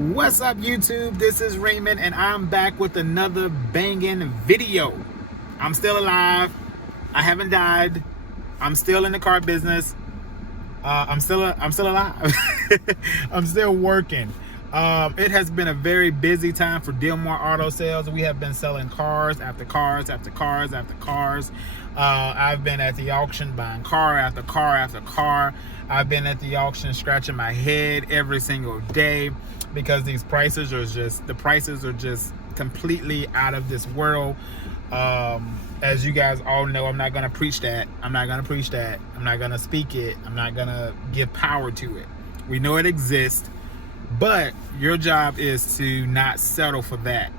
What's up, YouTube? This is Raymond, and I'm back with another banging video. I'm still alive. I haven't died. I'm still in the car business. I'm still alive. I'm still working. It has been a very busy time for Dilmar Auto Sales. We have been selling cars after cars after cars after cars. I've been at the auction buying car after car after car. I've been at the auction scratching my head every single day because these prices are just completely out of this world. As you guys all know, I'm not going to preach that. I'm not going to speak it. I'm not going to give power to it. We know it exists, but your job is to not settle for that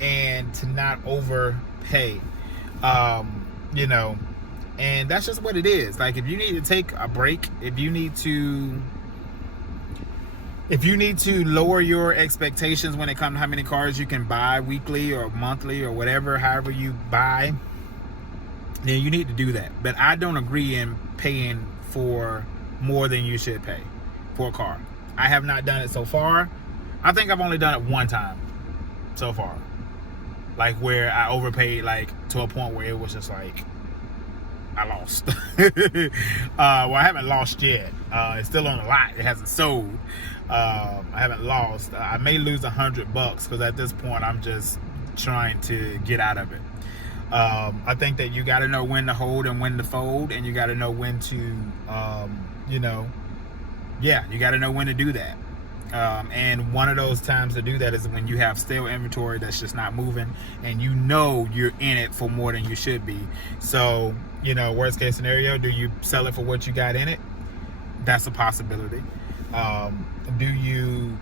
and to not overpay. And that's just what it is. Like, if you need to take a break, if you need to lower your expectations when it comes to how many cars you can buy weekly or monthly or however you buy, then you need to do that. But I don't agree in paying for more than you should pay for a car. I have not done it so far. I think I've only done it one time so far. Like, where I overpaid, like, to a point where it was just like, I lost. Well, I haven't lost yet. It's still on the lot. It hasn't sold. I haven't lost. I may lose $100 because at this point I'm just trying to get out of it. I think that you got to know when to hold and when to fold, and you got to know when to, you got to know when to do that. And one of those times to do that is when you have stale inventory that's just not moving, and you know you're in it for more than you should be. So, worst case scenario, do you sell it for what you got in it? That's a possibility. Do you,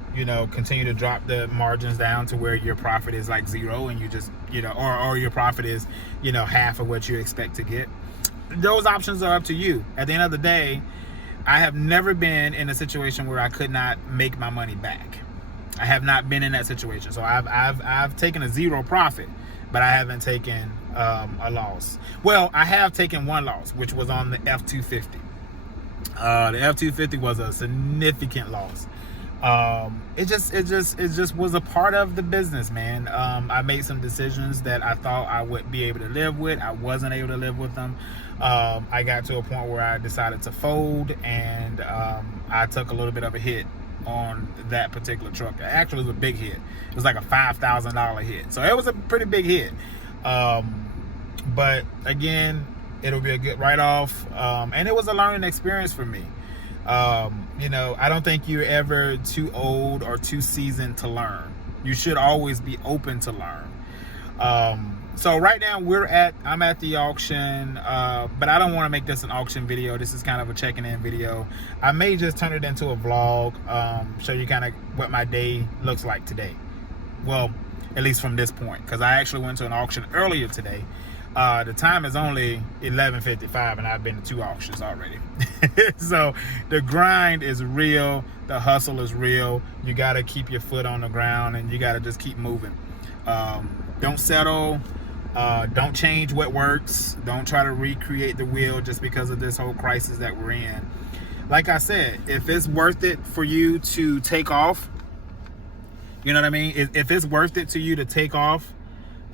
continue to drop the margins down to where your profit is like zero, and you just, or your profit is, half of what you expect to get? Those options are up to you. At the end of the day, I have never been in a situation where I could not make my money back. I have not been in that situation. So I've taken a zero profit, but I haven't taken a loss. Well, I have taken one loss, which was on the F-250. The F-250 was a significant loss. It just was a part of the business, man. I made some decisions that I thought I would be able to live with. I wasn't able to live with them. I got to a point where I decided to fold, and I took a little bit of a hit on that particular truck. Actually, it was a big hit. It was like a $5,000 hit. So it was a pretty big hit. But again, it'll be a good write-off. And it was a learning experience for me. I don't think you're ever too old or too seasoned to learn. You should always be open to learn. So right now I'm at the auction, but I don't want to make this an auction video. This is kind of a checking in video. I may just turn it into a vlog, show you kind of what my day looks like today. Well, at least from this point, because I actually went to an auction earlier today. The time is only 11:55, and I've been to 2 auctions already. So the grind is real. The hustle is real. You got to keep your foot on the ground, and you got to just keep moving. Don't settle. Don't change what works. Don't try to recreate the wheel just because of this whole crisis that we're in. Like I said, if it's worth it for you to take off, you know what I mean? If it's worth it to you to take off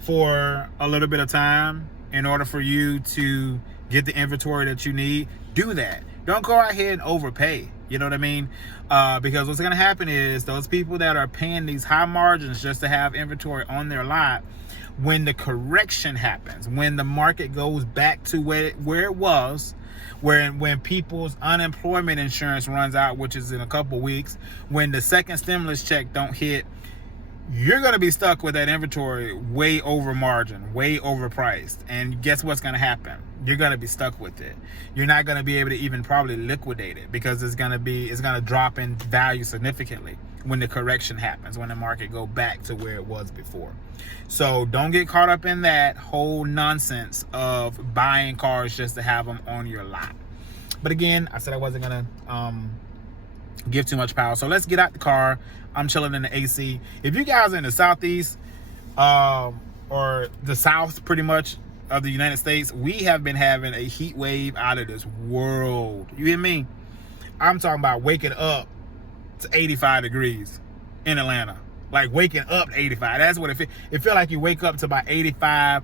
for a little bit of time in order for you to get the inventory that you need, do that. Don't go out here and overpay. You know what I mean? Because what's going to happen is those people that are paying these high margins just to have inventory on their lot, when the correction happens, when the market goes back to where it was, when people's unemployment insurance runs out, which is in a couple weeks, when the second stimulus check don't hit, you're going to be stuck with that inventory way over margin, way overpriced. And guess what's going to happen? You're going to be stuck with it. You're not going to be able to even probably liquidate it, because it's going to drop in value significantly when the correction happens, when the market go back to where it was before. So don't get caught up in that whole nonsense of buying cars just to have them on your lot. But again, I said I wasn't going to give too much power. So let's get out the car. I'm chilling in the AC. If you guys are in the Southeast or the South pretty much of the United States, we have been having a heat wave out of this world. You hear me? I'm talking about waking up to 85 degrees. in Atlanta. Like waking up to 85. That's what it feel like. You wake up to about 85,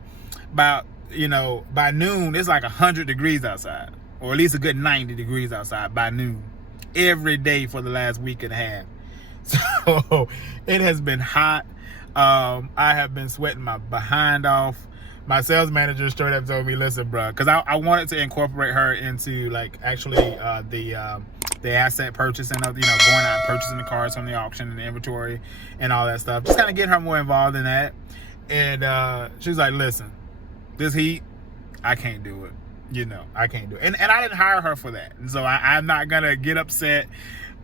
about, you know, by noon it's like 100 degrees outside, or at least a good 90 degrees outside by noon every day for the last week and a half. So it has been hot. I have been sweating my behind off. My sales manager straight up told me, listen, bro, because I wanted to incorporate her into like actually the asset purchasing of, you know, going out and purchasing the cars from the auction and the inventory and all that stuff. Just kind of get her more involved in that. And she's like, listen, this heat, I can't do it. You know, I can't do it. And I didn't hire her for that. And so I'm not going to get upset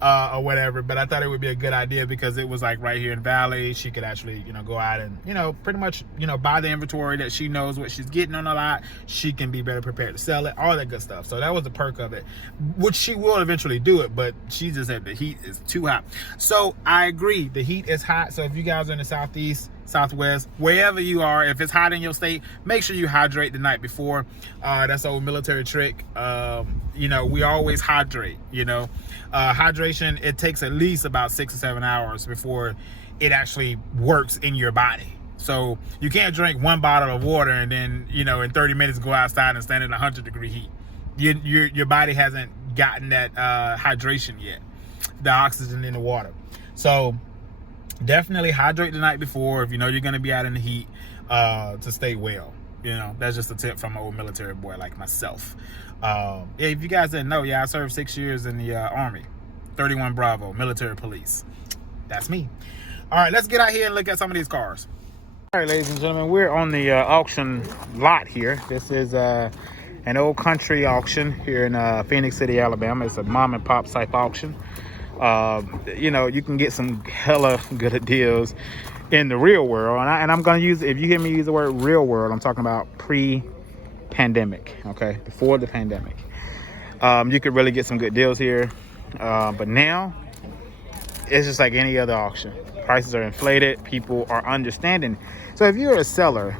or whatever, but I thought it would be a good idea because it was like right here in Valley. She could actually, you know, go out and, you know, pretty much, you know, buy the inventory that she knows what she's getting on a lot. She can be better prepared to sell it, all that good stuff. So that was the perk of it, which she will eventually do it, but she just said the heat is too hot. So I agree, the heat is hot. So if you guys are in the Southeast, Southwest, wherever you are, if it's hot in your state, make sure you hydrate the night before. That's an old military trick. You know, we always hydrate. You know, hydration, it takes at least about 6 or 7 hours before it actually works in your body. So you can't drink one bottle of water and then, you know, in 30 minutes go outside and stand in 100-degree heat. Your body hasn't gotten that hydration yet, the oxygen in the water. So definitely hydrate the night before if you know you're going to be out in the heat, to stay well. You know, that's just a tip from an old military boy like myself. Yeah, if you guys didn't know, yeah, I served 6 years in the Army, 31 Bravo, military police. That's me. All right, let's get out here and look at some of these cars. All right, ladies and gentlemen, we're on the auction lot here. This is an old country auction here in Phoenix City, Alabama. It's a mom and pop type auction. You know, you can get some hella good deals in the real world, and I'm gonna use, if you hear me use the word real world, I'm talking about pre-pandemic, okay, before the pandemic. You could really get some good deals here, but now it's just like any other auction. Prices are inflated, people are understanding. So if you're a seller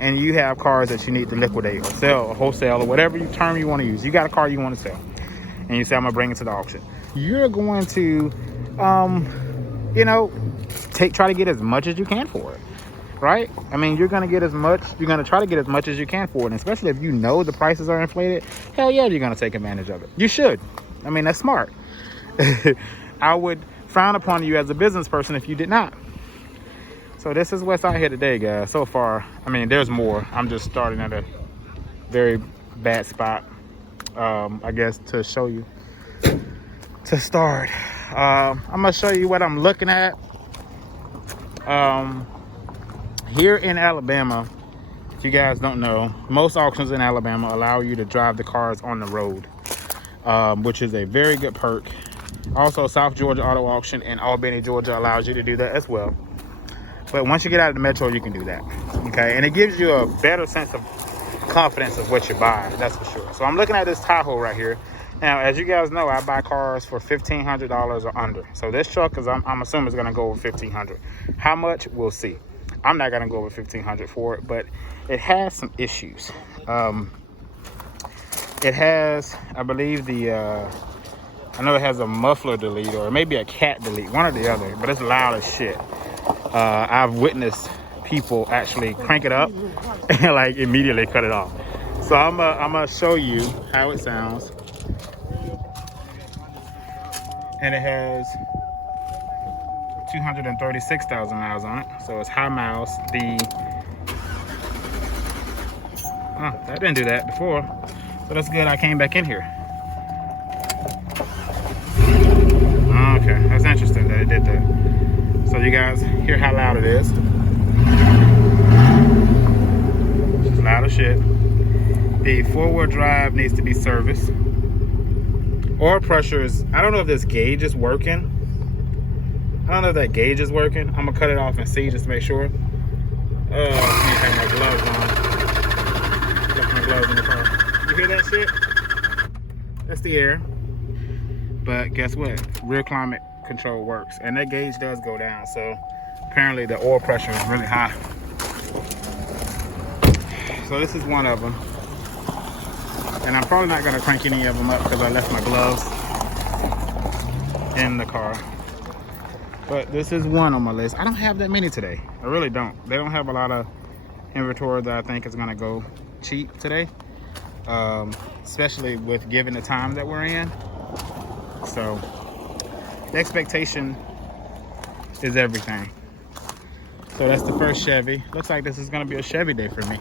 and you have cars that you need to liquidate or sell or wholesale or whatever term you want to use, you got a car you want to sell and you say, I'm gonna bring it to the auction, you're going to you know, try to get as much as you can for it, right? I mean, you're gonna try to get as much as you can for it, and especially if you know the prices are inflated, hell yeah, you're gonna take advantage of it. You should. I mean, that's smart. I would frown upon you as a business person if you did not. So this is what's out here today, guys. So far, I mean, there's more. I'm just starting at a very bad spot, I guess, to show you. To start, I'm gonna show you what I'm looking at. Here in Alabama, if you guys don't know, most auctions in Alabama allow you to drive the cars on the road, which is a very good perk. Also, South Georgia Auto Auction in Albany, Georgia allows you to do that as well. But once you get out of the metro, you can do that, okay? And it gives you a better sense of confidence of what you're buying, that's for sure. So I'm looking at this Tahoe right here. Now, as you guys know, I buy cars for $1,500 or under. So this truck is, I'm assuming, is going to go over $1,500. How much? We'll see. I'm not going to go over $1,500 for it, but it has some issues. It has, I believe, I know it has a muffler delete or maybe a cat delete, one or the other, but it's loud as shit. I've witnessed people actually crank it up and like immediately cut it off. So I'm gonna show you how it sounds. And it has 236,000 miles on it, so it's high miles. That didn't do that before, so that's good. I came back in here. Okay, that's interesting that it did that. So you guys hear how loud it is. It's loud as shit. The four-wheel drive needs to be serviced. Oil pressure is, I don't know if this gauge is working. I don't know if that gauge is working. I'm gonna cut it off and see just to make sure. I can't have my gloves on. Left my gloves in the car. You hear that shit? That's the air. But guess what? Rear climate control works. And that gauge does go down. So apparently the oil pressure is really high. So this is one of them. And I'm probably not gonna crank any of them up because I left my gloves in the car. But this is one on my list. I don't have that many today. I really don't. They don't have a lot of inventory that I think is gonna go cheap today, especially with given the time that we're in. So the expectation is everything. So that's the first Chevy. Looks like this is gonna be a Chevy day for me.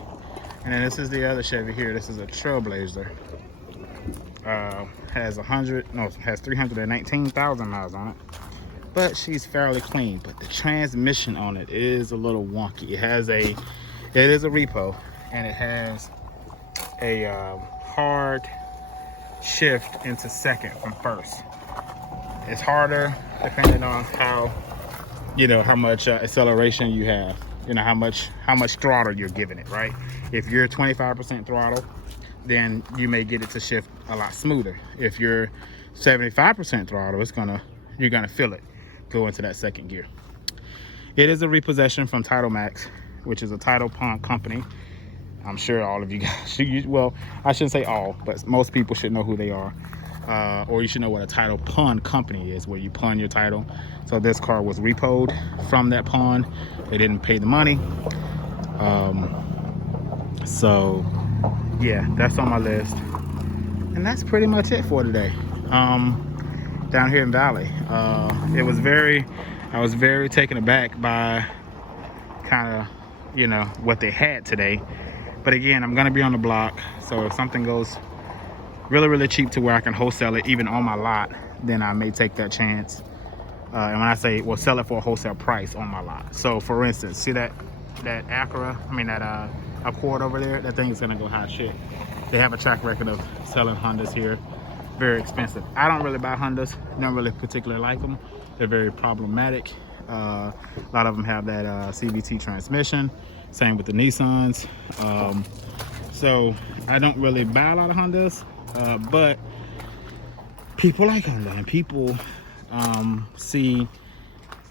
And then this is the other Chevy here. This is a Trailblazer. Has 319,000 miles on it. But she's fairly clean. But the transmission on it is a little wonky. It is a repo, and it has a hard shift into second from first. It's harder depending on how much acceleration you have, how much throttle you're giving it, right? If you're 25% throttle, then you may get it to shift a lot smoother. If you're 75% throttle, you're gonna feel it go into that second gear. It is a repossession from Title Max, which is a title pawn company. I'm sure all of you guys well, I shouldn't say all, but most people should know who they are. Or you should know what a title pawn company is, where you pawn your title. So this car was repoed from that pawn. They didn't pay the money. So yeah, that's on my list. And that's pretty much it for today. Down here in Valley. I was very taken aback by kind of, what they had today. But again, I'm gonna be on the block. So if something goes really, really cheap to where I can wholesale it even on my lot, then I may take that chance. And when I say, well, sell it for a wholesale price on my lot. So for instance, see that Acura, that Accord over there, that thing is gonna go hot shit. They have a track record of selling Hondas here. Very expensive. I don't really buy Hondas, don't really particularly like them. They're very problematic. A lot of them have that CVT transmission. Same with the Nissans. So I don't really buy a lot of Hondas. But people like Honda, and people see,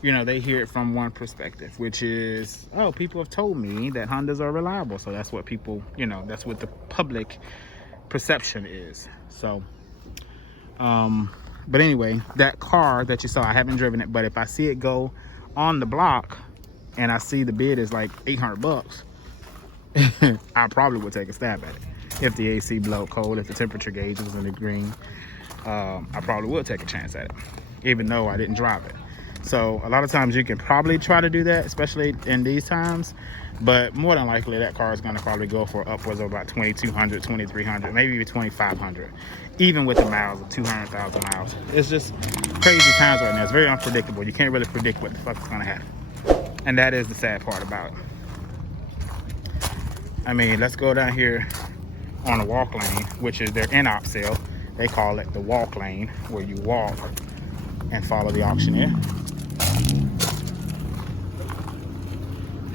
they hear it from one perspective, which is, oh, people have told me that Hondas are reliable. So that's what people, that's what the public perception is. So, but anyway, that car that you saw, I haven't driven it, but if I see it go on the block and I see the bid is like 800 bucks, I probably would take a stab at it. If the AC blow cold, if the temperature gauge was in the green, I probably would take a chance at it, even though I didn't drive it. So a lot of times you can probably try to do that, especially in these times, but more than likely that car is going to probably go for upwards of about 2,200, 2,300, maybe even 2,500, even with the miles of 200,000 miles. It's just crazy times right now. It's very unpredictable. You can't really predict what the fuck is going to happen, and that is the sad part about it. Let's go down here on the walk lane, which is their in-op sale. They call it the walk lane, where you walk and follow the auctioneer.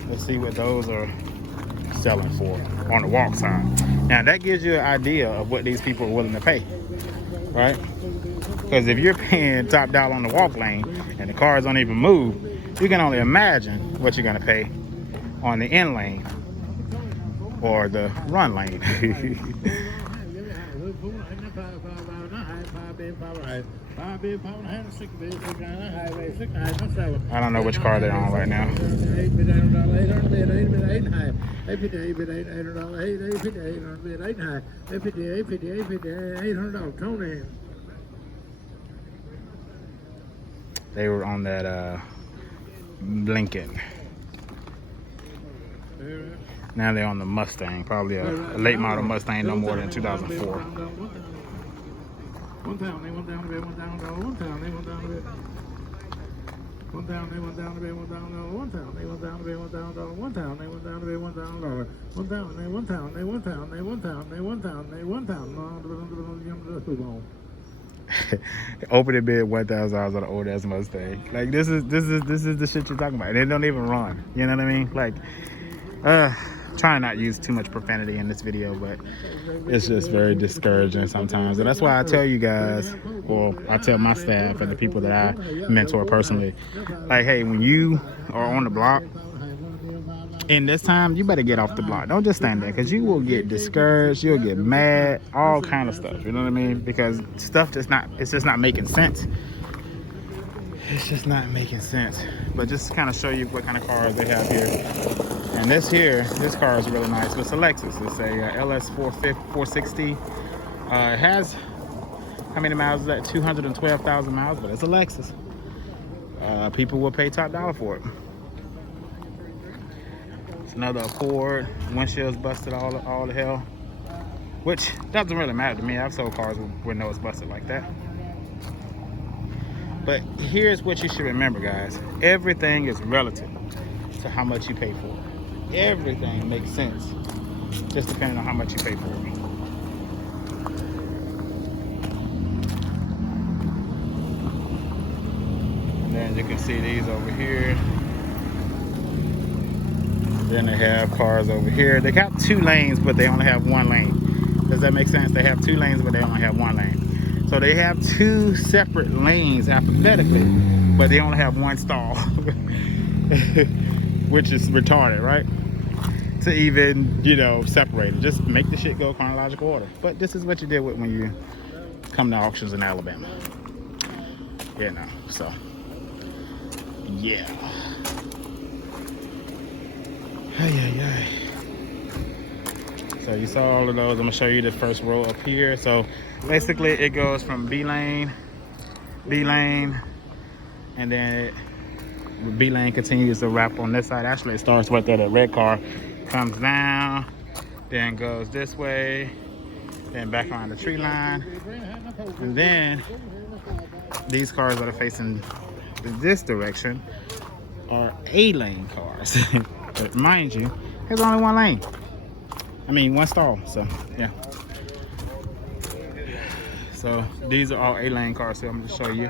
Let's see what those are selling for on the walk side. Now that gives you an idea of what these people are willing to pay, right? Because if you're paying top dollar on the walk lane and the cars don't even move, you can only imagine what you're gonna pay on the in lane or the run lane. I don't know which car they're on right now. They were on that Lincoln. Now they're on the Mustang, probably a late model Mustang, no more than 2004. Opening bid $1,000 on an old ass Mustang. Like this is the shit you're talking about. And they don't even run. You know what I mean? Like, trying not to use too much profanity in this video, but it's just very discouraging sometimes. And that's why I tell you guys, or I tell my staff and the people that I mentor personally, like, hey, when you are on the block in this time, you better get off the block. Don't just stand there, because you will get discouraged, you'll get mad, all kind of stuff. You know what I mean? Because stuff it's just not making sense. It's just not making sense. But just to kind of show you what kind of cars they have here. And this car is really nice. It's a Lexus. It's a LS 460. It has, how many miles is that? 212,000 miles, but it's a Lexus. People will pay top dollar for it. It's another Accord. Windshield's busted all the hell, which doesn't really matter to me. I've sold cars with no it's busted like that. But here's what you should remember, guys. Everything is relative to how much you pay for it. Everything makes sense, just depending on how much you pay for it. And then you can see these over here. Then they have cars over here. They got 2 lanes, but they only have 1 lane. Does that make sense? They have 2 lanes, but they only have 1 lane. So they have 2 separate lanes alphabetically, but they only have 1 stall. Which is retarded, right? To even, you know, separate it. Just make the shit go chronological order. But this is what you deal with when you come to auctions in Alabama. You know, so yeah. So you saw all of those. I'm gonna show you the first row up here. So basically it goes from B lane, and then B lane continues to wrap on this side. Actually, it starts right there. The red car comes down, then goes this way, then back around the tree line, and then these cars that are facing this direction are A-lane cars. But mind you, there's only 1 lane. I mean, 1 stall. So yeah. So these are all A-lane cars. So I'm going to show you.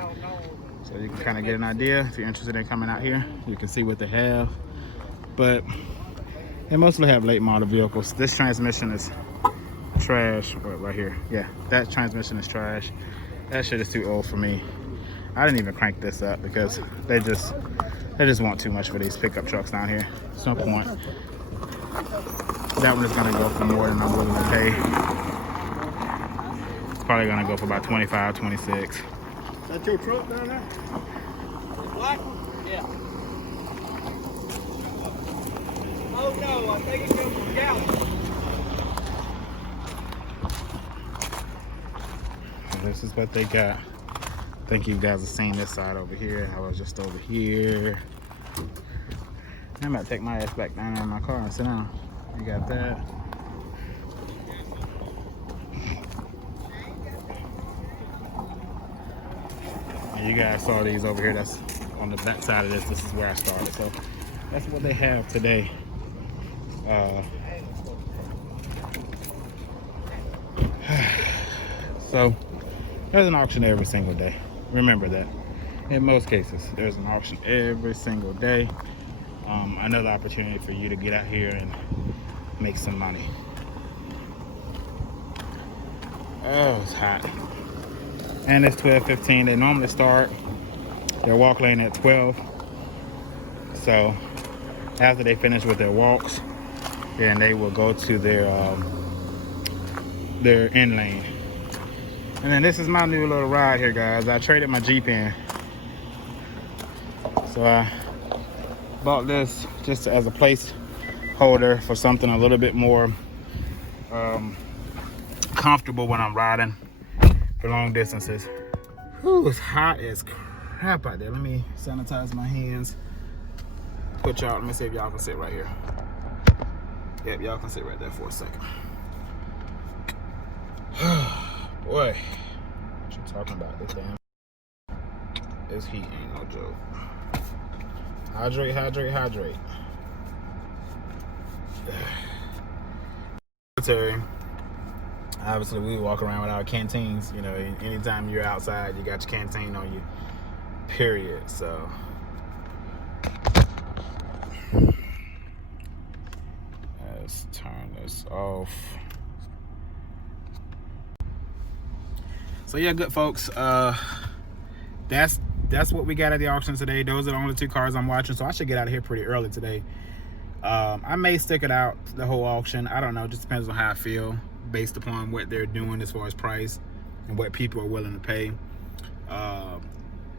So you can kind of get an idea if you're interested in coming out here. You can see what they have, but they mostly have late model vehicles. This transmission is trash right here. Yeah, that transmission is trash. That shit is too old for me. I didn't even crank this up because they just want too much for these pickup trucks down here. There's no point. That one is gonna go for more than I'm willing to pay. It's probably gonna go for about 25, 26. That your truck down there? Black one? Yeah. Oh no, I think it comes from Gallup. This is what they got. I think you guys have seen this side over here. I was just over here. I'm about to take my ass back down there in my car and sit down. You got that. And you guys saw these over here. That's on the back side of this. This is where I started. So that's what they have today. So there's an auction every single day. Remember that. In most cases, there's an auction every single day. Another opportunity for you to get out here and make some money. Oh, it's hot. And it's 12:15. They normally start their walk lane at 12. So after they finish with their walks, then they will go to their in lane. And then this is my new little ride here, guys. I traded my Jeep in. So I bought this just as a placeholder for something a little bit more comfortable when I'm riding for long distances. Whew, it's hot as crap out there. Let me sanitize my hands. Let me see if y'all can sit right here. Yep, y'all can sit right there for a second. Boy, what you talking about? This heat ain't no joke. Hydrate, hydrate, hydrate. Obviously, we walk around with our canteens. You know, anytime you're outside, you got your canteen on you. Period. So. Let's turn this off. So yeah, good folks. That's what we got at the auction today. Those are the only 2 cars I'm watching, so I should get out of here pretty early today. I may stick it out the whole auction. I don't know. Just depends on how I feel based upon what they're doing as far as price and what people are willing to pay.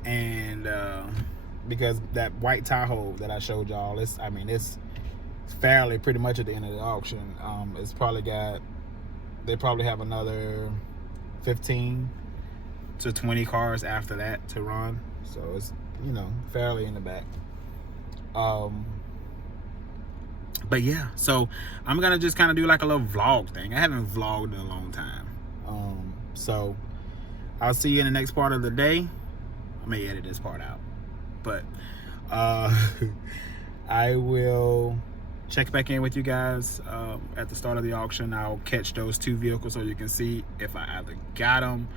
and because that white Tahoe that I showed y'all, it's fairly pretty much at the end of the auction. It's probably they probably have another 15 to 20 cars after that to run, so it's fairly in the back. But yeah, so I'm gonna just kind of do like a little vlog thing. I haven't vlogged in a long time, so I'll see you in the next part of the day. I may edit this part out, but I will check back in with you guys at the start of the auction. I'll catch those 2 vehicles so you can see if I either got them,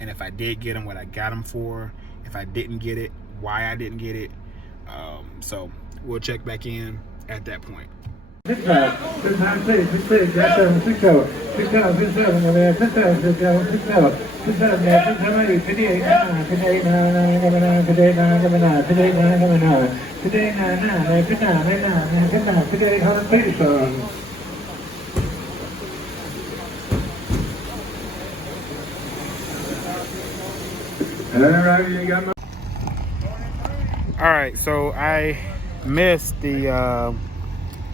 and if I did get them, what I got them for. If I didn't get it, why I didn't get it. So we'll check back in at that point. All right, so I missed the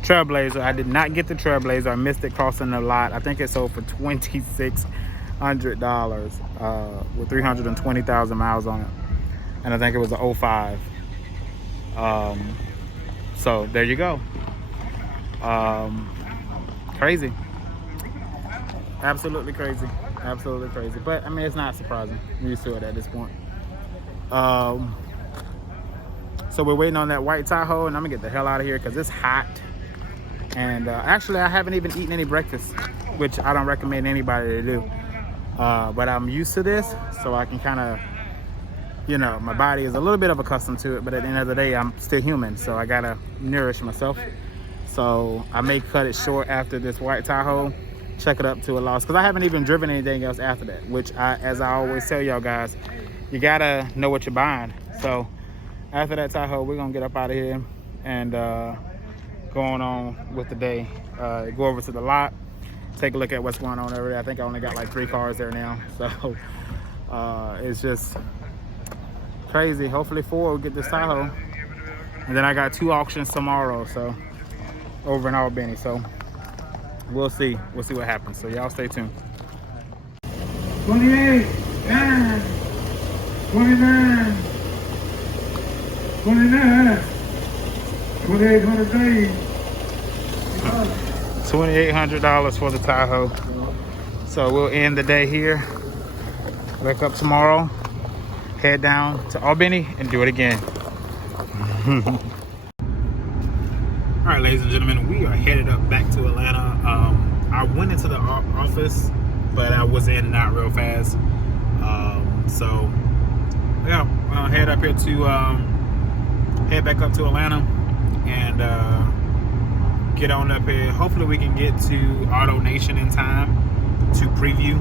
Trailblazer. I did not get the Trailblazer. I missed it crossing the lot. I think it sold for $2,600 with 320,000 miles on it, and I think it was an 05. So there you go. Crazy, absolutely crazy, absolutely crazy. But I mean, it's not surprising. I'm used to it at this point. So we're waiting on that white Tahoe, and I'm gonna get the hell out of here because it's hot. And actually, I haven't even eaten any breakfast, which I don't recommend anybody to do. But I'm used to this, so I can kind of, my body is a little bit of accustomed to it. But at the end of the day, I'm still human, so I gotta nourish myself. So I may cut it short after this white Tahoe, check it up to a loss, because I haven't even driven anything else after that. Which, as I always tell y'all guys, you gotta know what you're buying. So after that Tahoe, we're gonna get up out of here and going on with the day. Go over to the lot, take a look at what's going on over there. I think I only got like 3 cars there now, so it's just crazy. Hopefully 4 will get this Tahoe, and then I got 2 auctions tomorrow, so over in Albany. So we'll see what happens. So y'all stay tuned. 28, 9, 29, 29. $2,800 for the Tahoe. So we'll end the day here. Wake up tomorrow, head down to Albany, and do it again. All right, ladies and gentlemen, we are headed up back to Atlanta. I went into the office, but I was in and out real fast. So yeah, I'll head back up to Atlanta and get on up here. Hopefully we can get to Auto Nation in time to preview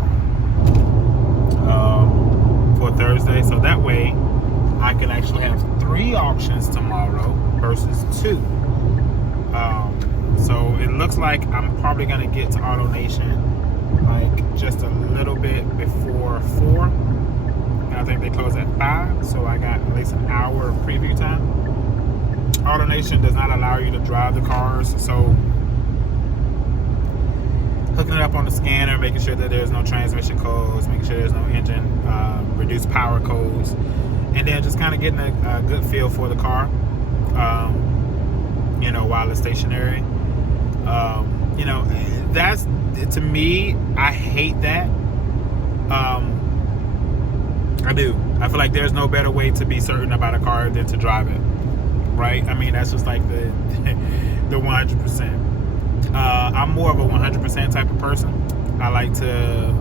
for Thursday, so that way I can actually have 3 auctions tomorrow versus 2. So it looks like I'm probably gonna get to Auto Nation like just a little bit before 4, and I think they close at 5, so I got at least an hour of preview time. Auto Nation does not allow you to drive the cars, so hooking it up on the scanner, making sure that there's no transmission codes, making sure there's no engine reduced power codes, and then just kind of getting a good feel for the car, while it's stationary. That's, to me, I hate that. I do. I feel like there's no better way to be certain about a car than to drive it. Right? I mean, that's just like the 100%. I'm more of a 100% type of person. I like to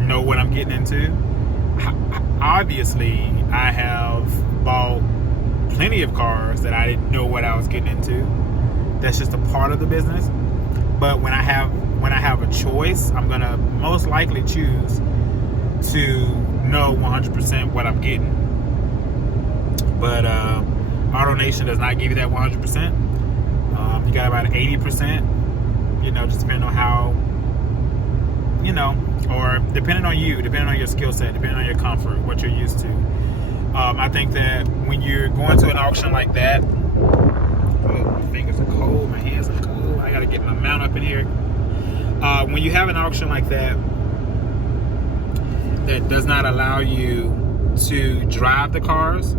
know what I'm getting into. Obviously, I have bought plenty of cars that I didn't know what I was getting into. That's just a part of the business. But when I have a choice, I'm gonna most likely choose to know 100% what I'm getting. But Auto Nation does not give you that 100%. You got about 80%, just depending on how, or depending on you, depending on your skill set, depending on your comfort, what you're used to. I think that when you're going to an auction like that, oh, my fingers are cold, my hands are cold. I gotta get my mount up in here. When you have an auction like that that does not allow you to drive the cars,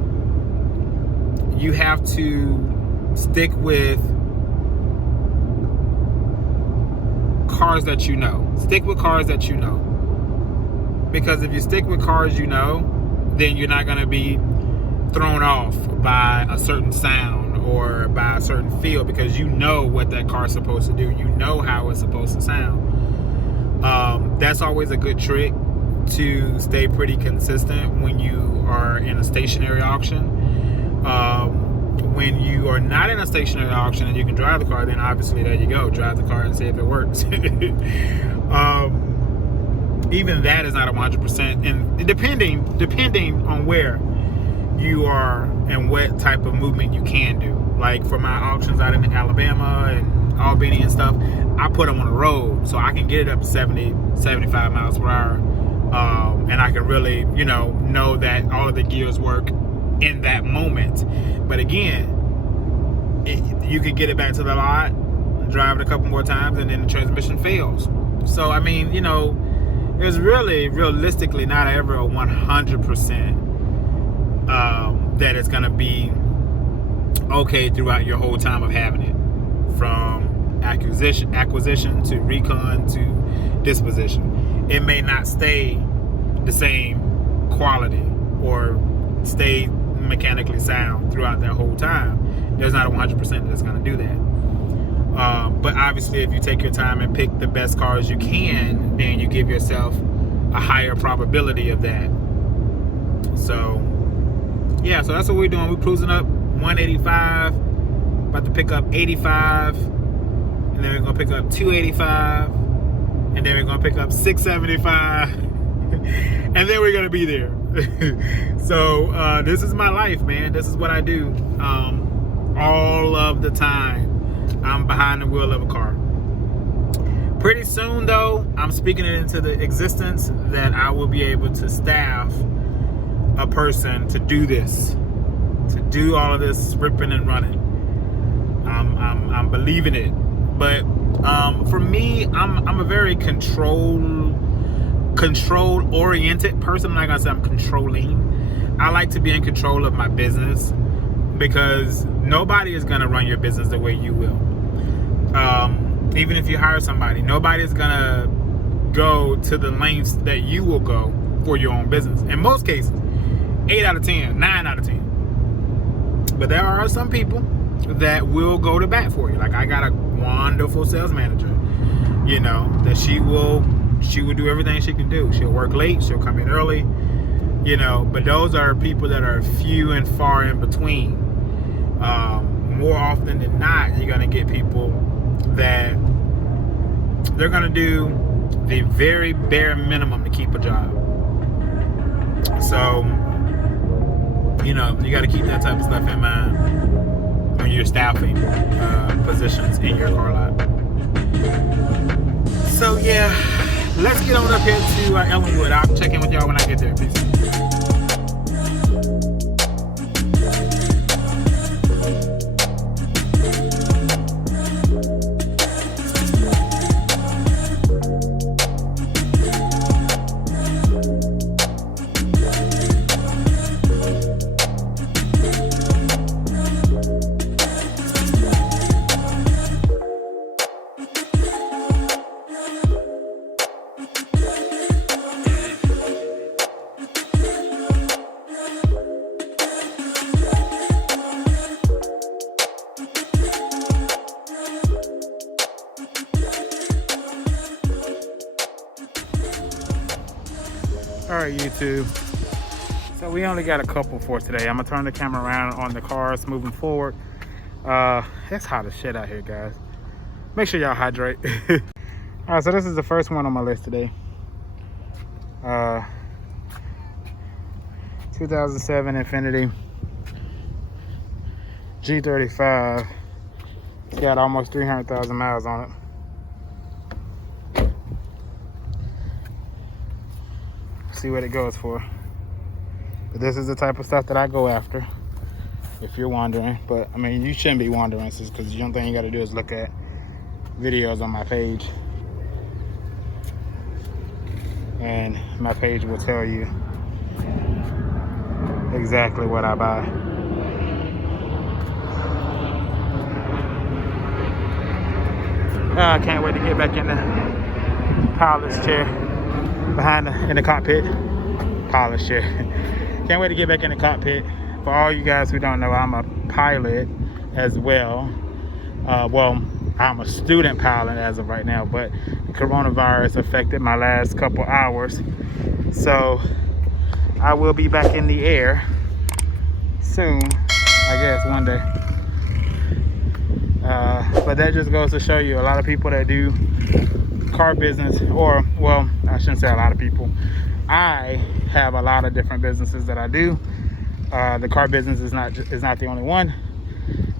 you have to stick with cars that you know. Stick with cars that you know. Because if you stick with cars you know, then you're not going to be thrown off by a certain sound or by a certain feel, because you know what that car's supposed to do. You know how it's supposed to sound. That's always a good trick to stay pretty consistent when you are in a stationary auction. When you are not in a stationary auction and you can drive the car, then obviously there you go. Drive the car and see if it works. Even that is not a 100%, and depending on where you are and what type of movement you can do. Like for my auctions out in Alabama and Albany and stuff, I put them on the road so I can get it up to 70, 75 miles per hour, and I can really, know that all of the gears work in that moment. But again, you could get it back to the lot, drive it a couple more times, and then the transmission fails. So I mean, there's really, realistically, not ever a 100% that it's going to be okay throughout your whole time of having it, from acquisition to recon to disposition. It may not stay the same quality or stay mechanically sound throughout that whole time. There's not a 100% that's going to do that. But obviously, if you take your time and pick the best cars you can, then you give yourself a higher probability of that. So, yeah, so that's what we're doing. We're cruising up 185, about to pick up 85, and then we're going to pick up 285, and then we're going to pick up 675, and then we're going to be there. So, this is my life, man. This is what I do all of the time. I'm behind the wheel of a car. Pretty soon, though, I'm speaking it into the existence that I will be able to staff a person to do this, to do all of this ripping and running. I'm believing it. But for me, I'm a very control-oriented person. I'm not gonna say I'm controlling. I like to be in control of my business, because nobody is gonna run your business the way you will. Even if you hire somebody, nobody's gonna go to the lengths that you will go for your own business. In most cases, 8 out of 10, 9 out of 10. But there are some people that will go to bat for you. Like, I got a wonderful sales manager, that she will do everything she can do. She'll work late, she'll come in early, but those are people that are few and far in between. More often than not, you're gonna get people that they're gonna do the very bare minimum to keep a job. So, you got to keep that type of stuff in mind when you're staffing positions in your car lot. So yeah, let's get on up here to Ellenwood. I'll check in with y'all when I get there. Peace. Alright, YouTube, so we only got a couple for today. I'm gonna turn the camera around on the cars moving forward. It's hot as shit out here, guys. Make sure y'all hydrate. Alright, so this is the first one on my list today. 2007 Infiniti G35. It's got almost 300,000 miles on it. See what it goes for. This is the type of stuff that I go after, if you're wondering. But I mean, you shouldn't be wondering, because the only thing you got to do is look at videos on my page, and my page will tell you exactly what I buy. I can't wait to get back in the pilot's chair in the cockpit. Pilot's chair. Can't wait to get back in the cockpit. For all you guys who don't know, I'm a pilot as well. Well, I'm a student pilot as of right now, but coronavirus affected my last couple hours. So I will be back in the air soon, I guess one day. But that just goes to show you, a lot of people that do car business, or, well, I shouldn't say a lot of people. I have a lot of different businesses that I do. The car business is not the only one,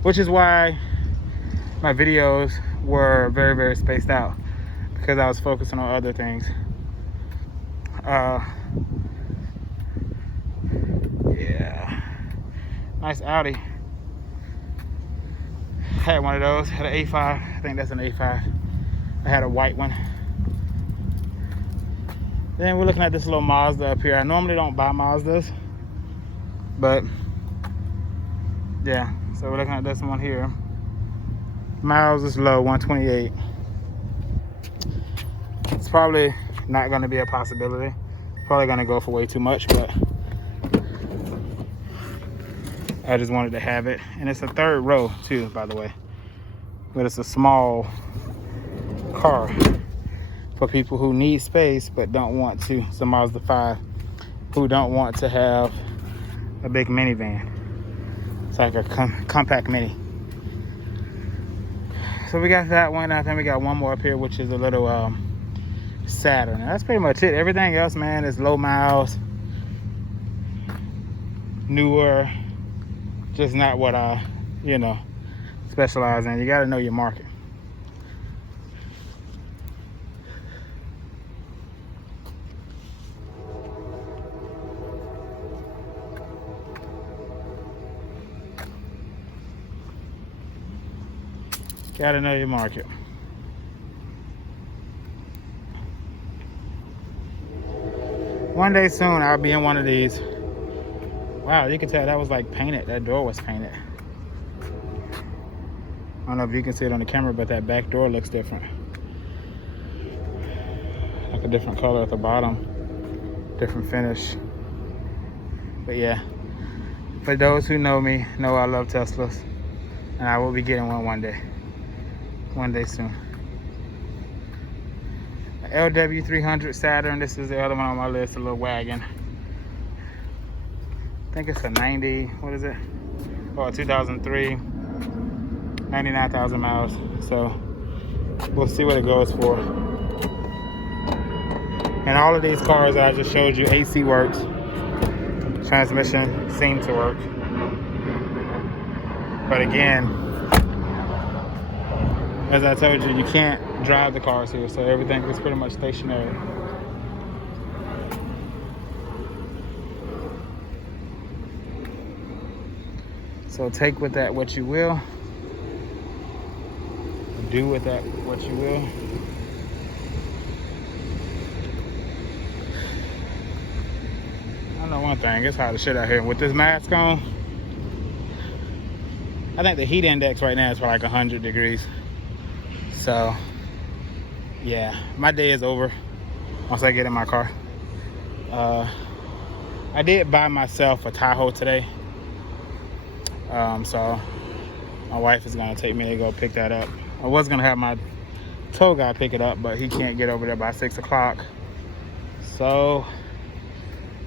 which is why my videos were very, very spaced out, because I was focusing on other things. Yeah, nice Audi. Had one of those. Had an A5. I think that's an A5. I had a white one. Then we're looking at this little Mazda up here. I normally don't buy Mazdas, but yeah. So we're looking at this one here. Miles is low, 128. It's probably not going to be a possibility. Probably going to go for way too much, but I just wanted to have it. And it's a third row too, by the way. But it's a small car for people who need space but don't want to. It's a Mazda 5 who don't want to have a big minivan. It's like a compact mini. So we got that one. I think we got one more up here, which is a little Saturn. And that's pretty much it. Everything else, man, is low miles, newer, just not what I, specialize in. You got to know your market. Gotta know your market. One day soon, I'll be in one of these. Wow, you can tell that was like painted. That door was painted. I don't know if you can see it on the camera, but that back door looks different. Like a different color at the bottom. Different finish. But yeah, for those who know me, know I love Teslas. And I will be getting one day. One day soon. LW300 Saturn. This is the other one on my list, a little wagon. I think it's a 90, what is it? Oh, 2003, 99,000 miles. So we'll see what it goes for. And all of these cars that I just showed you, AC works. Transmission seems to work. But again, as I told you, you can't drive the cars here, so everything is pretty much stationary. So take with that what you will. Do with that what you will. I know one thing, it's hot as shit out here. With this mask on, I think the heat index right now is for like 100 degrees. So, yeah, my day is over once I get in my car. I did buy myself a Tahoe today. So my wife is gonna take me to go pick that up. I was gonna have my tow guy pick it up, but he can't get over there by 6 o'clock. So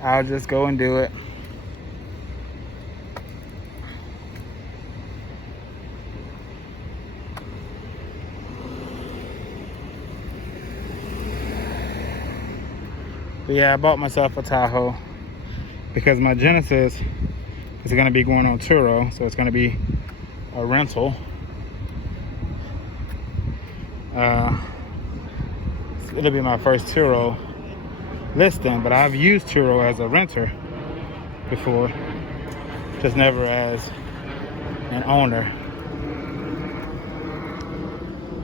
I'll just go and do it. But yeah, I bought myself a Tahoe because my Genesis is going to be going on Turo, so it's going to be a rental. It'll be my first Turo listing, but I've used Turo as a renter before, just never as an owner.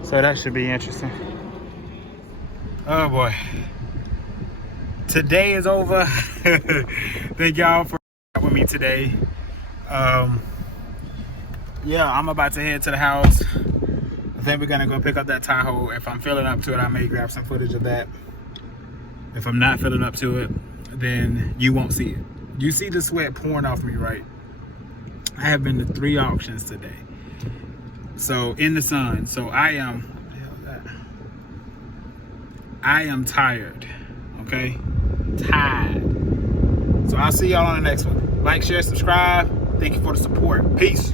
So that should be interesting. Oh boy. Today is over. Thank y'all for with me today. Yeah, I'm about to head to the house. I think we're gonna go pick up that Tahoe. If I'm feeling up to it, I may grab some footage of that. If I'm not feeling up to it, then you won't see it. You see the sweat pouring off me, right? I have been to 3 auctions today. So in the sun. So I am tired. Okay? Tired. So I'll see y'all on the next one. Like, share, subscribe. Thank you for the support. Peace.